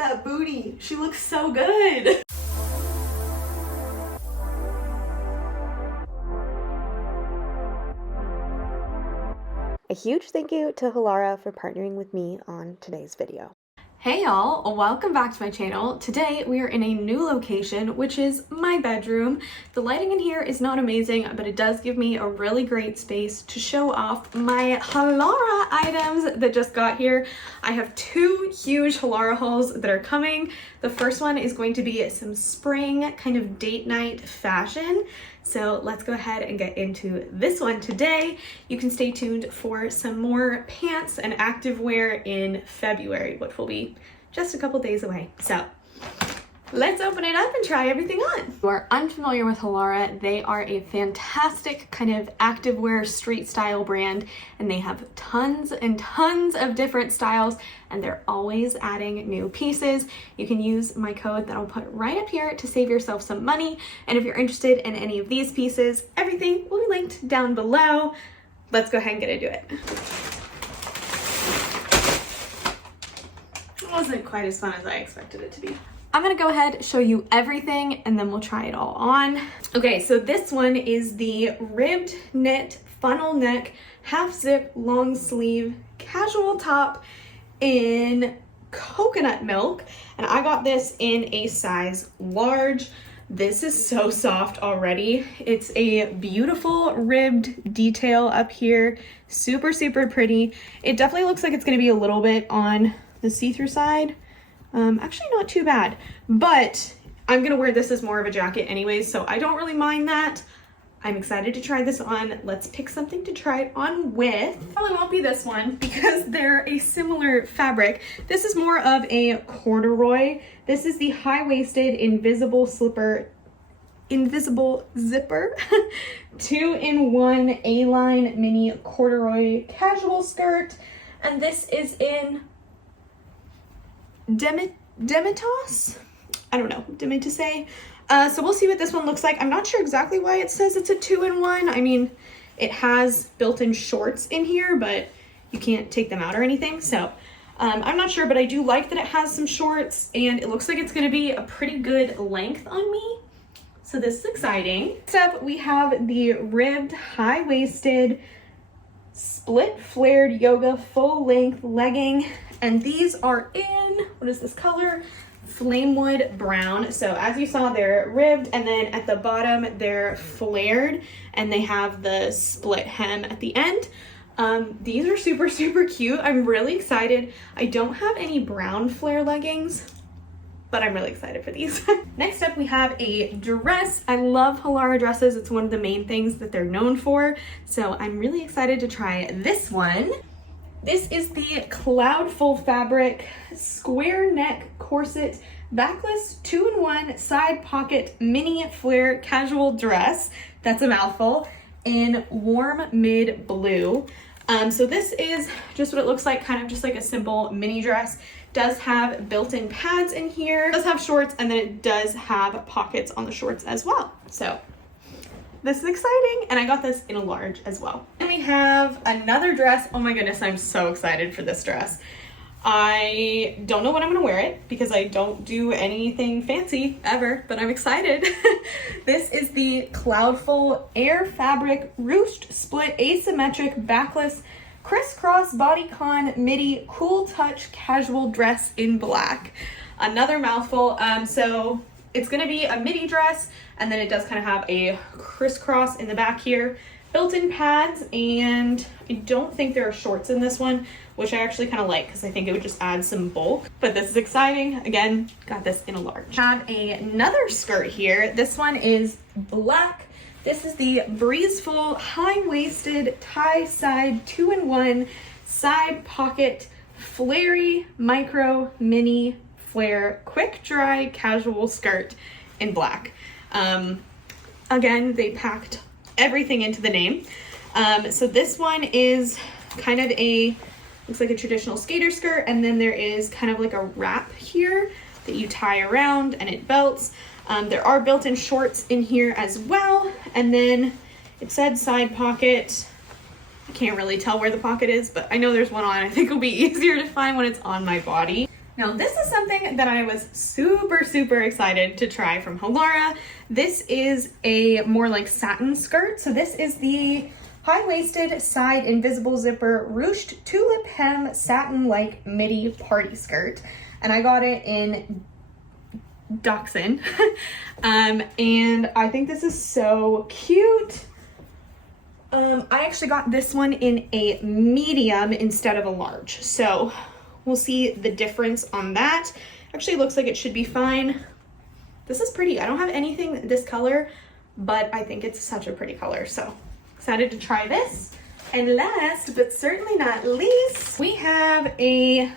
that booty. She looks so good. A huge thank you to Halara for partnering with me on today's video. Hey y'all, welcome back to my channel. Today we are in a new location, which is my bedroom. The lighting in here is not amazing, but it does give me a really great space to show off my Halara items that just got here. I have two huge Halara hauls that are coming. The first one is going to be some spring kind of date night fashion. So let's go ahead and get into this one today. You can stay tuned for some more pants and activewear in February, which will be just a couple days away. So let's open it up and try everything on. If you are unfamiliar with Halara, they are a fantastic kind of activewear street style brand, and they have tons and tons of different styles, and they're always adding new pieces. You can use my code that I'll put right up here to save yourself some money. And if you're interested in any of these pieces, everything will be linked down below. Let's go ahead and get into it. It wasn't quite as fun as I expected it to be. I'm gonna go ahead, show you everything, and then we'll try it all on. Okay, so this one is the ribbed knit funnel neck half zip long sleeve casual top in coconut milk, and I got this in a size large. This is so soft already. It's a beautiful ribbed detail up here, super pretty. It definitely looks like it's gonna be a little bit on the see-through side. Actually not too bad, but I'm gonna wear this as more of a jacket anyways, so I don't really mind that. I'm excited to try this on. Let's pick something to try it on with. Probably won't be this one because they're a similar fabric. This is more of a corduroy. This is the high-waisted invisible zipper 2-in-1 A-line mini corduroy casual skirt, and this is in Demitasse? I don't know, Demitasse. So we'll see what this one looks like. I'm not sure exactly why it says it's a 2-in-1. I mean, it has built-in shorts in here, but you can't take them out or anything. So I'm not sure, but I do like that it has some shorts, and it looks like it's gonna be a pretty good length on me. So this is exciting. Next up, we have the ribbed high-waisted split flared yoga full length legging, and these are in, what is this color? Flamewood Brown. So as you saw, they're ribbed, and then at the bottom they're flared, and they have the split hem at the end. These are super cute. I'm really excited. I don't have any brown flare leggings, but I'm really excited for these. Next up, we have a dress. I love Halara dresses. It's one of the main things that they're known for. So I'm really excited to try this one. This is the Cloudful fabric square neck corset backless 2-in-1 side pocket mini flare casual dress. That's a mouthful, in warm mid blue. So this is just what it looks like, kind of just like a simple mini dress. Does have built-in pads in here, does have shorts, and then it does have pockets on the shorts as well. So this is exciting, and I got this in a large as well. And we have another dress. Oh my goodness, I'm so excited for this dress. I don't know when I'm gonna wear it because I don't do anything fancy ever, but I'm excited. This is the Cloudful Air Fabric Roost Split Asymmetric Backless Crisscross Bodycon Midi Cool Touch Casual Dress in black. Another mouthful. So it's gonna be a midi dress, and then it does kind of have a crisscross in the back here, built-in pads, and I don't think there are shorts in this one, which I actually kind of like because I think it would just add some bulk. But this is exciting. Again, got this in a large. Have another skirt here. This one is black. This is the Breezeful high-waisted tie side 2-in-1 side pocket flary micro mini flare quick dry casual skirt in black. Again, they packed everything into the name. So this one is kind of looks like a traditional skater skirt, and then there is kind of like a wrap here that you tie around and it belts. There are built-in shorts in here as well, and then it said side pocket. I can't really tell where the pocket is, but I know there's one on. I think it'll be easier to find when it's on my body. Now this is something that I was super excited to try from Halara. This is a more like satin skirt. So this is the high-waisted side invisible zipper ruched tulip hem satin-like midi party skirt. And I got it in Dachshund. And I think this is so cute. I actually got this one in a medium instead of a large. So we'll see the difference on that. Actually looks like it should be fine. This is pretty. I don't have anything this color, but I think it's such a pretty color. So excited to try this. And last but certainly not least, we have a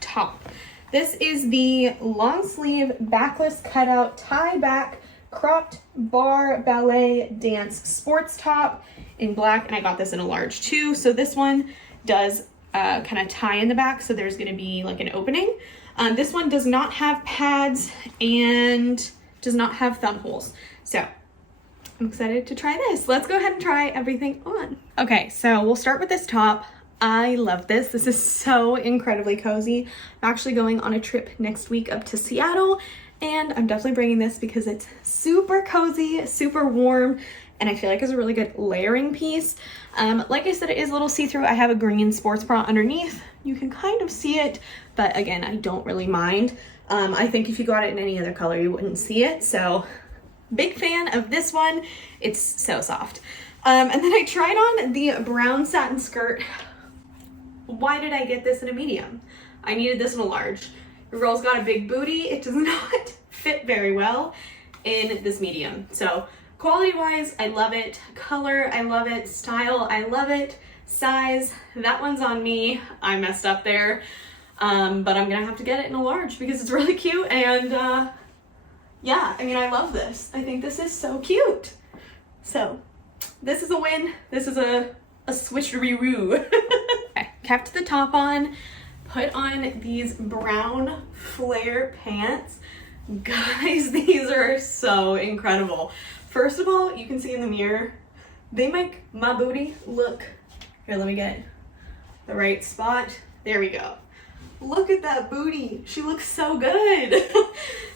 top. This is the long sleeve backless cutout tie back cropped bar ballet dance sports top in black, and I got this in a large too. So this one does kind of tie in the back, so there's going to be like an opening. This one does not have pads and does not have thumb holes. So I'm excited to try this. Let's go ahead and try everything on. Okay, so we'll start with this top. I love this. This is so incredibly cozy. I'm actually going on a trip next week up to Seattle, and I'm definitely bringing this because it's super cozy, super warm, and I feel like it's a really good layering piece. Like I said, it is a little see-through. I have a green sports bra underneath. You can kind of see it, but again, I don't really mind. I think if you got it in any other color, you wouldn't see it. So big fan of this one. It's so soft. And then I tried on the brown satin skirt. Why did I get this in a medium? I needed this in a large. Your girl's got a big booty. It does not fit very well in this medium. So quality-wise, I love it. Color, I love it. Style, I love it. Size, that one's on me. I messed up there. But I'm gonna have to get it in a large because it's really cute. And yeah, I mean, I love this. I think this is so cute. So this is a win. This is a switcheroo. Okay, kept the top on, put on these brown flare pants. Guys, these are so incredible. First of all, you can see in the mirror, they make my booty look, here, let me get the right spot. There we go. Look at that booty. She looks so good.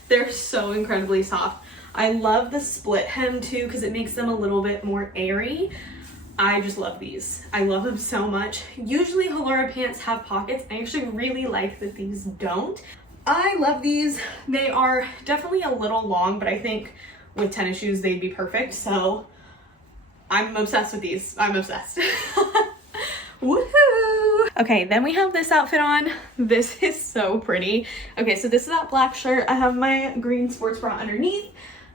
They're so incredibly soft. I love the split hem too because it makes them a little bit more airy. I just love these. I love them so much. Usually Halara pants have pockets. I actually really like that these don't. I love these. They are definitely a little long, but I think with tennis shoes they'd be perfect. So I'm obsessed with these. I'm obsessed. Woohoo! Okay, then we have this outfit on. This is so pretty. Okay, so this is that black shirt. I have my green sports bra underneath.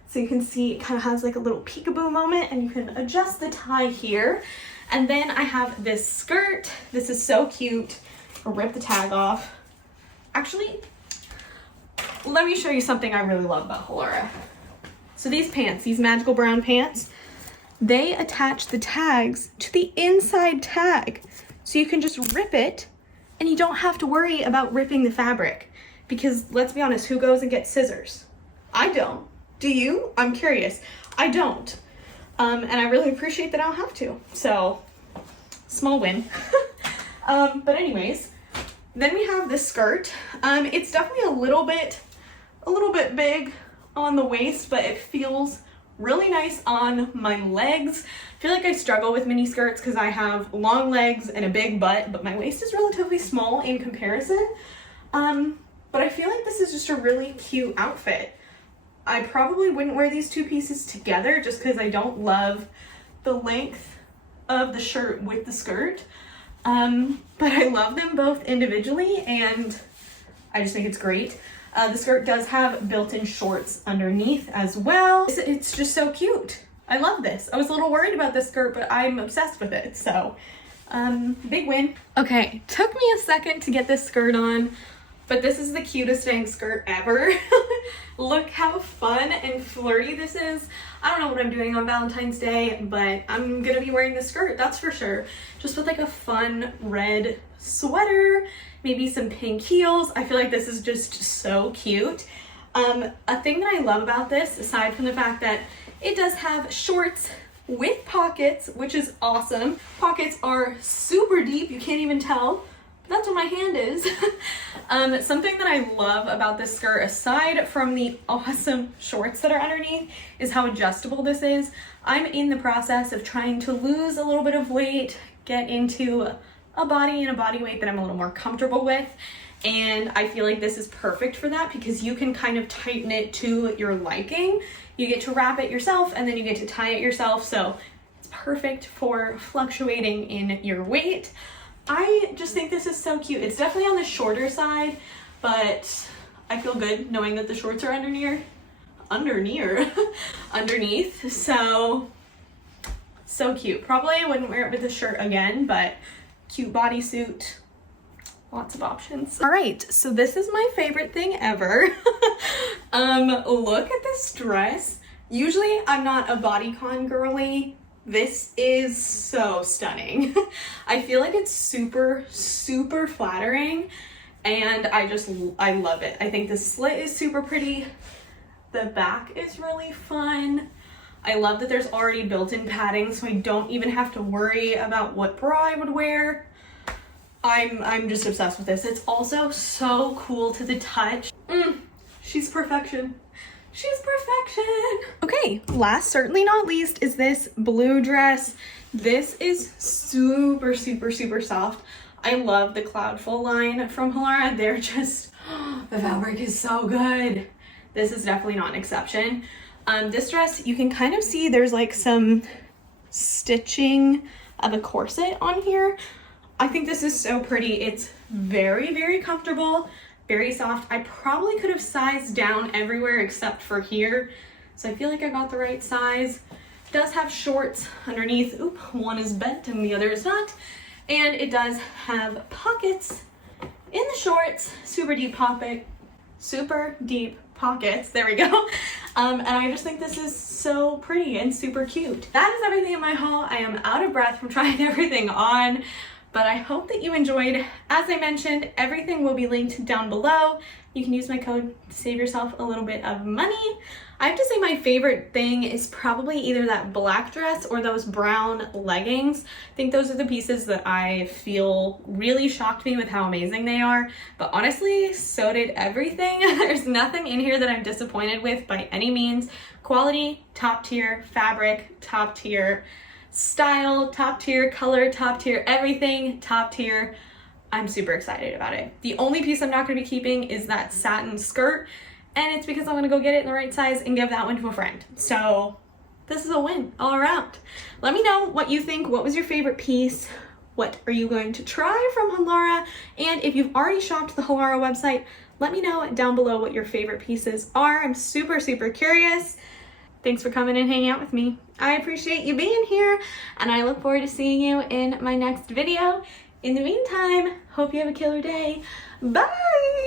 So you can see it kind of has like a little peekaboo moment, and you can adjust the tie here. And then I have this skirt. This is so cute. I'll rip the tag off. Actually, let me show you something I really love about Halara. So these pants, these magical brown pants, they attach the tags to the inside tag. So you can just rip it and you don't have to worry about ripping the fabric. Because let's be honest, who goes and gets scissors? I don't. Do you? I'm curious. I don't. And I really appreciate that I don't have to. So, small win. But anyways, then we have this skirt. It's definitely a little bit big on the waist, but it feels really nice on my legs. I feel like I struggle with mini skirts because I have long legs and a big butt, but my waist is relatively small in comparison. But I feel like this is just a really cute outfit. I probably wouldn't wear these two pieces together just because I don't love the length of the shirt with the skirt. But I love them both individually and I just think it's great. The skirt does have built-in shorts underneath as well. It's just so cute. I love this. I was a little worried about this skirt, but I'm obsessed with it. So, big win. Okay, took me a second to get this skirt on, but this is the cutest dang skirt ever. Look how fun and flirty this is. I don't know what I'm doing on Valentine's Day, but I'm gonna be wearing this skirt, that's for sure. Just with like a fun red sweater, maybe some pink heels. I feel like this is just so cute. A thing that I love about this, aside from the fact that it does have shorts with pockets, which is awesome. Pockets are super deep, you can't even tell, that's what my hand is. Something that I love about this skirt, aside from the awesome shorts that are underneath, is how adjustable this is. I'm in the process of trying to lose a little bit of weight, get into a body and a body weight that I'm a little more comfortable with. And I feel like this is perfect for that because you can kind of tighten it to your liking. You get to wrap it yourself and then you get to tie it yourself. So it's perfect for fluctuating in your weight. I just think this is so cute. It's definitely on the shorter side, but I feel good knowing that the shorts are underneath. So cute. Probably I wouldn't wear it with a shirt again, but cute bodysuit. Lots of options. All right, so this is my favorite thing ever. Look at this dress. Usually I'm not a bodycon girly. This is so stunning. I feel like it's super, super flattering and I love it. I think the slit is super pretty. The back is really fun. I love that there's already built-in padding so I don't even have to worry about what bra I would wear. I'm just obsessed with this. It's also so cool to the touch. She's perfection. She's perfection. Okay, last certainly not least is this blue dress. This is super, super, super soft. I love the Cloudful line from Halara. They're just, the fabric is so good. This is definitely not an exception. This dress, you can kind of see there's like some stitching of a corset on here. I think this is so pretty. It's very, very comfortable. Very soft. I probably could have sized down everywhere except for here. So I feel like I got the right size. It does have shorts underneath. Oop, one is bent and the other is not. And it does have pockets in the shorts. Super deep pockets. There we go. And I just think this is so pretty and super cute. That is everything in my haul. I am out of breath from trying everything on. But I hope that you enjoyed. As I mentioned, everything will be linked down below. You can use my code to save yourself a little bit of money. I have to say my favorite thing is probably either that black dress or those brown leggings. I think those are the pieces that I feel really shocked me with how amazing they are. But honestly, so did everything. There's nothing in here that I'm disappointed with by any means. Quality, top tier. Fabric, top tier. Style, top tier. Color, top tier. Everything, top tier. I'm super excited about it. The only piece I'm not going to be keeping is that satin skirt, and it's because I'm going to go get it in the right size and give that one to a friend. So this is a win all around. Let me know what you think. What was your favorite piece? What are you going to try from Halara? And if you've already shopped the Halara website, let me know down below what your favorite pieces are. I'm super, super curious. Thanks for coming and hanging out with me. I appreciate you being here, and I look forward to seeing you in my next video. In the meantime, hope you have a killer day. Bye!